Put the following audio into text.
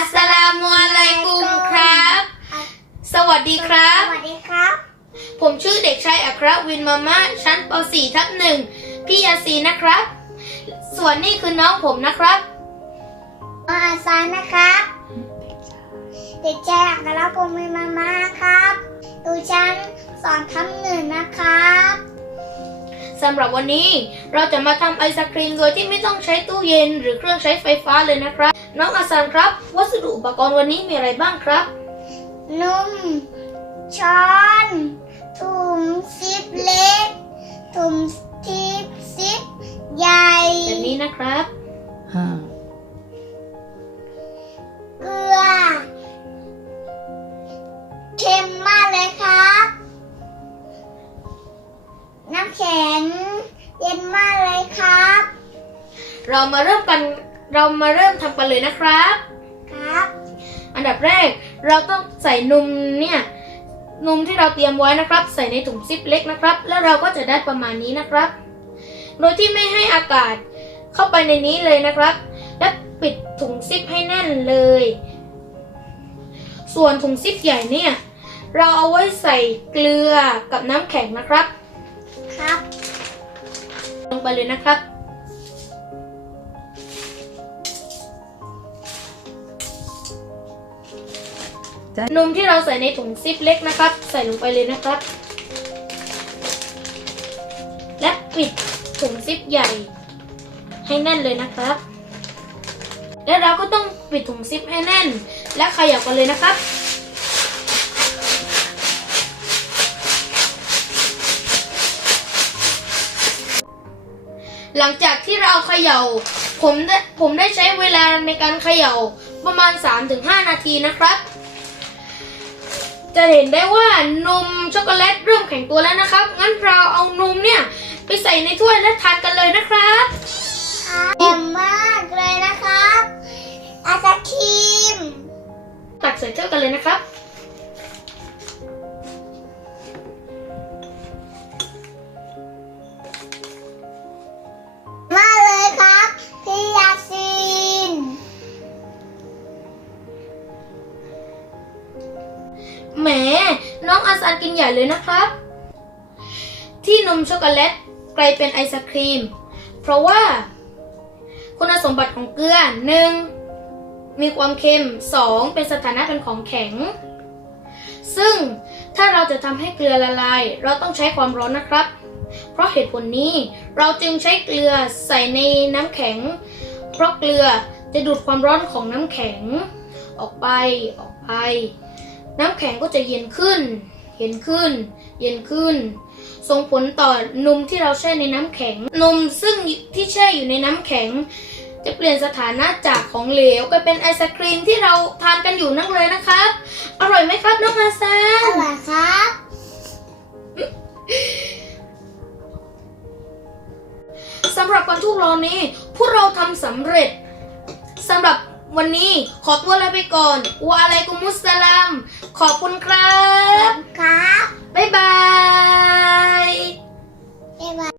อัสสลามุอะลัยกุมครับ สวัสดีครับ สวัสดีครับ ผมชื่อเด็กชายอัครวินมาม่าชั้นป .4 ทับหนึ่งพี่ยาซีนะครับ ส่วนนี่คือน้องผมนะครับมาอาซานนะครับ เด็กชายอัครพงศ์มีมามาครับดูชั้นสอนคำหนึ่งนะครับสำหรับวันนี้เราจะมาทำไอศครีมโดยที่ไม่ต้องใช้ตู้เย็นหรือเครื่องใช้ไฟฟ้าเลยนะครับ น้องอาซันครับ วัสดุอุปกรณ์วันนี้มีอะไรบ้างครับนมช้อน ถุงซิปเล็ก ถุงทิปซิปใหญ่แบบนี้นะครับห้าเกลือเค็มมากเลยครับ น้ำแข็งเย็นมากเลยครับ เรามาเริ่มกัน เรามาเริ่มทำกันเลยนะครับ ครับ อันดับแรกเราต้องใส่นมเนี่ยนมที่เราเตรียมไว้นะครับ ใส่ในถุงซิปเล็กนะครับ แล้วเราก็จะได้ประมาณนี้นะครับ โดยที่ไม่ให้อากาศเข้าไปในนี้เลยนะครับ และปิดถุงซิปให้แน่นเลย ส่วนถุงซิปใหญ่เนี่ยเราเอาไว้ใส่เกลือกับน้ำแข็งนะครับ ครับ ลงไปเลยนะครับ นมที่เราใส่ในถุงซิปเล็กนะครับ ใส่ลงไปเลยนะครับ และปิดถุงซิปใหญ่ ให้แน่นเลยนะครับ และเราก็ต้องปิดถุงซิปให้แน่น และเขยับกันเลยนะครับหลังจากที่เราเขย่า ผมได้ผมได้ใช้เวลาในการเขย่าประมาณ 3-5 นาทีนะครับ จะเห็นได้ว่านมช็อกโกแลตเริ่มแข็งตัวแล้วนะครับ งั้นเราเอานมเนี่ยไปใส่ในถ้วยและทานกันเลยนะครับเค็มมากเลยนะครับ อาซาครีมตักใส่ถ้วยกันเลยนะครับ แหม น้องอาซานกินใหญ่เลยนะครับ ที่นมช็อกโกแลตกลายเป็นไอศครีม เพราะว่า คุณสมบัติของเกลือหนึ่งมีความเค็ม 2. เป็นสถานะเป็นของแข็ง ซึ่งถ้าเราจะทำให้เกลือละลาย เราต้องใช้ความร้อนนะครับ เพราะเหตุผลนี้เราจึงใช้เกลือใส่ในน้ำแข็ง เพราะเกลือจะดูดความร้อนของน้ำแข็ง ออกไปออกไป น้ำแข็งก็จะเย็นขึ้น เย็นขึ้น เย็นขึ้น ส่งผลต่อนมที่เราแช่ในน้ำแข็ง นมซึ่งที่แช่อยู่ในน้ำแข็ง จะเปลี่ยนสถานะจากของเหลวกลายเป็นไอศครีมที่เราทานกันอยู่นั่นเลยนะครับ อร่อยไหมครับน้องอาซาอนร่อยครับ สำหรับการทดลองนี้ พวกเราทำสำเร็จสำหรับวันนี้ขอตัวลาไปก่อนวะอะลัยกุมุสสลาม ขอบคุณครับ